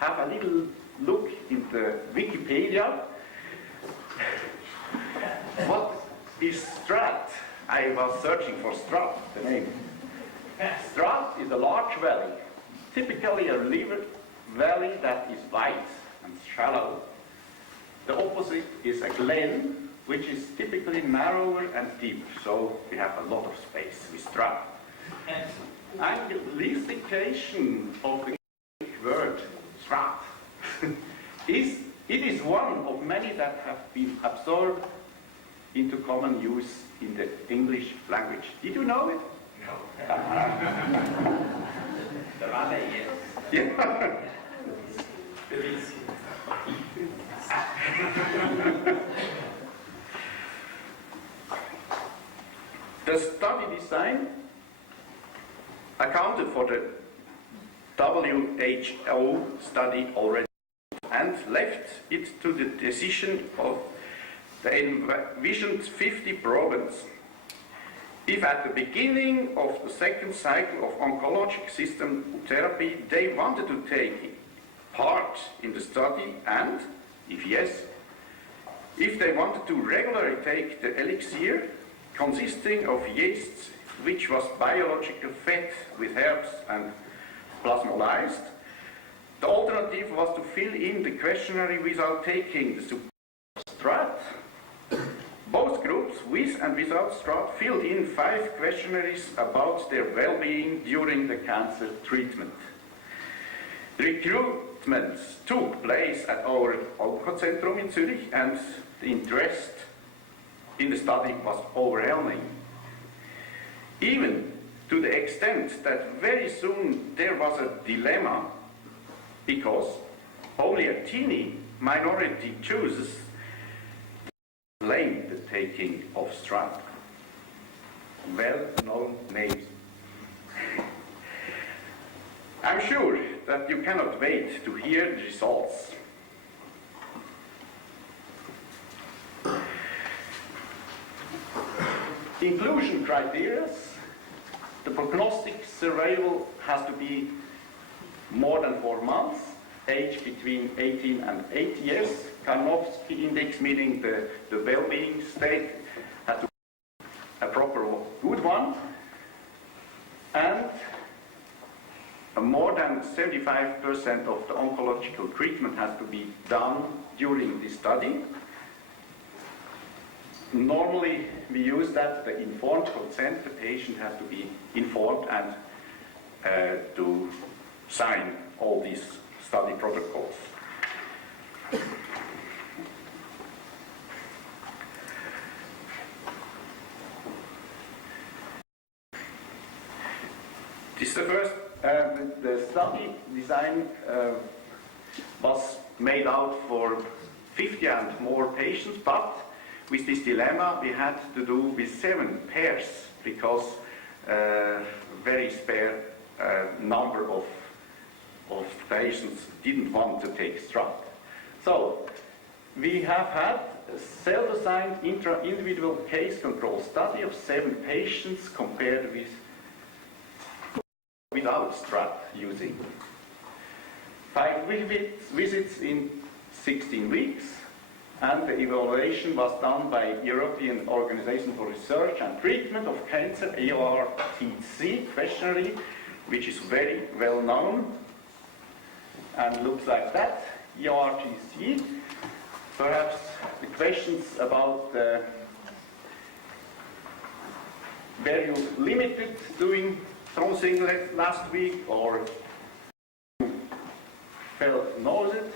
have a little look in the Wikipedia. What is Strat? I was searching for Strat, the name. Strat is a large valley, typically a river valley that is wide and shallow. The opposite is a glen, which is typically narrower and deeper, so we have a lot of space with Strat. And the lexification of the word Strat is one of many that have been absorbed into common use in the English language. Did you know it? No. The valley, yes. Yeah. The study design accounted for the WHO study already and left it to the decision of the envisioned 50 probants. If at the beginning of the second cycle of oncologic system therapy they wanted to take part in the study, and if yes, if they wanted to regularly take the elixir consisting of yeasts which was biologically fed with herbs and plasmolysed, the alternative was to fill in the questionnaire without taking the Strat. Both groups, with and without Strat, filled in 5 questionnaires about their well-being during the cancer treatment. Recruitments took place at our Onkozentrum in Zurich, and the interest in the study was overwhelming. Even to the extent that very soon there was a dilemma, because only a teeny minority chooses to blame the taking of Strat. Well-known names. I'm sure that you cannot wait to hear the results. Inclusion criteria. The prognostic survival has to be more than 4 months, age between 18 and 80 years. Karnofsky index, meaning the well-being state, has to be a proper good one. And more than 75% of the oncological treatment has to be done during this study. Normally, we use that, the informed consent. The patient has to be informed and to sign all these study protocols. This is the first. The study design was made out for 50 and more patients, but with this dilemma we had to do with 7 pairs because very spare number of patients didn't want to take Strat. So we have had a self-assigned intra-individual case control study of 7 patients compared with without Strat using. 5 visits in 16 weeks, and the evaluation was done by European Organization for Research and Treatment of Cancer, EORTC questionnaire, which is very well known and looks like that. EORTC. Perhaps the questions about were you limited doing something like last week, or felt nauseous,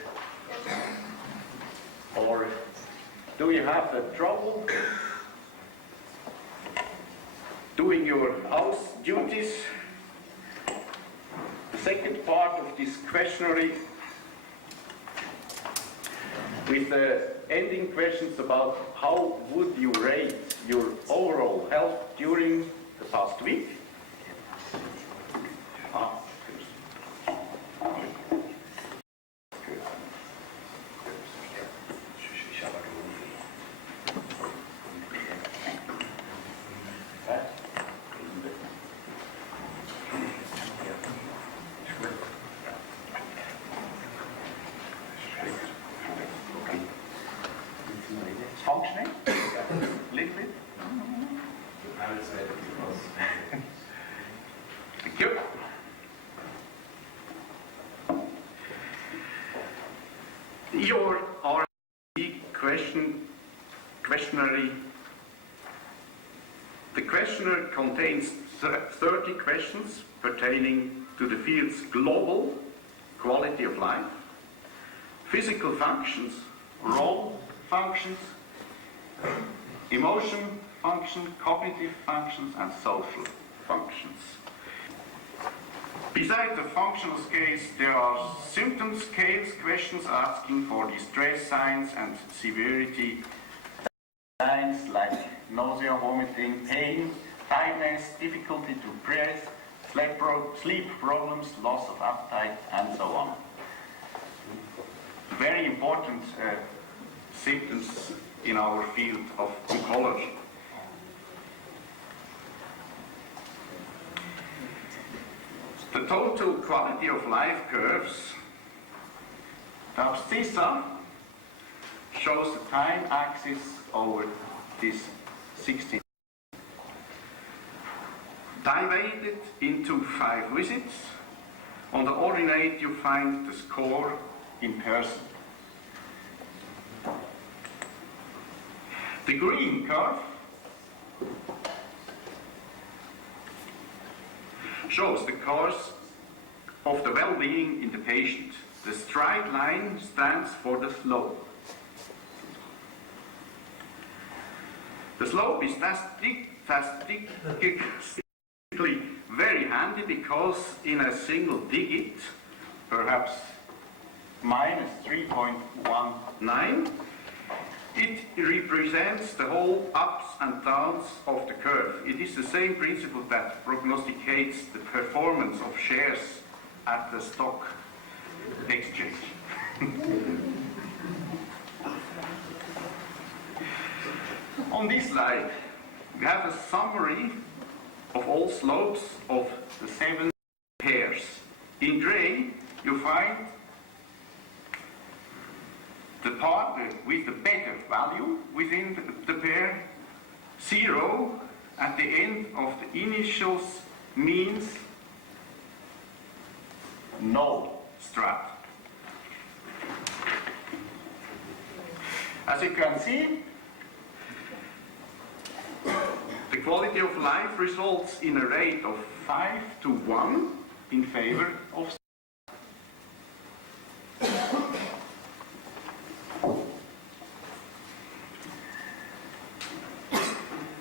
or do you have the trouble doing your house duties? The second part of this questionnaire with the ending questions about how would you rate your overall health during the past week. functioning? A little bit? I would say that it was. Thank you. Your R&D questionnaire. The questionnaire contains 30 questions pertaining to the fields global quality of life, physical functions, role functions, emotion function, cognitive functions, and social functions. Besides the functional scales, there are symptom scales, questions asking for distress signs and severity signs like nausea, vomiting, pain, tiredness, difficulty to breathe, sleep problems, loss of appetite, and so on. Very important symptoms in our field of oncology. The total quality of life curves, the abscissa shows the time axis over this 16. Divided into 5 visits. On the ordinate you find the score in person. The green curve shows the course of the well-being in the patient. The straight line stands for the slope. The slope is statistically very handy because in a single digit, perhaps minus 3.19, it represents the whole ups and downs of the curve. It is the same principle that prognosticates the performance of shares at the stock exchange. On this slide, we have a summary of all slopes of the 7 pairs. In gray, you find the part with the better value within the pair. 0 at the end of the initials means no strat. As you can see, the quality of life results in a rate of 5:1 in favor of.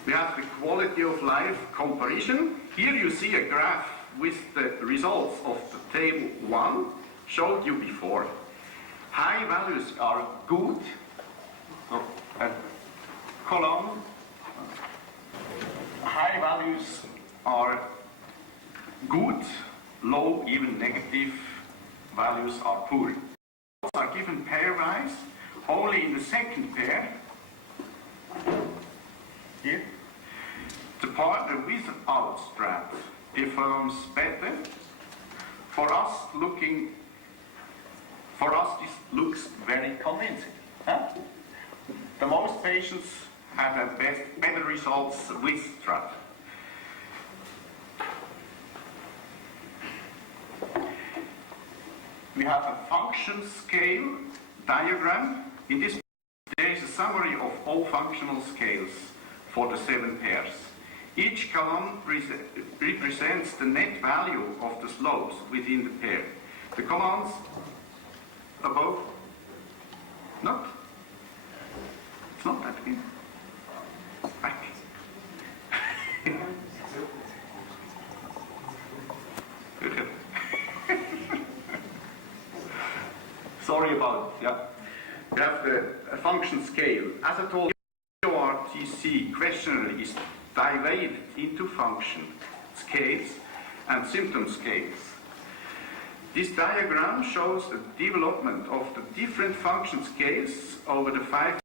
We have the quality of life comparison. Here you see a graph with the results of the table 1 showed you before. High values are good. Column. High values are good, low, even negative values are poor. Are given pairwise. Only in the second pair, here, the partner without strat performs better. For us, this looks very convincing. Huh? The most patients have better results with strat. We have a function scale diagram. In this, there is a summary of all functional scales for the 7 pairs. Each column represents the net value of the slopes within the pair. The columns above, no, it's not that big. Back. Good. Sorry about it, yeah. We have the function scale. As I told you, RTC questionnaire is divided into function scales and symptom scales. This diagram shows the development of the different function scales over the 5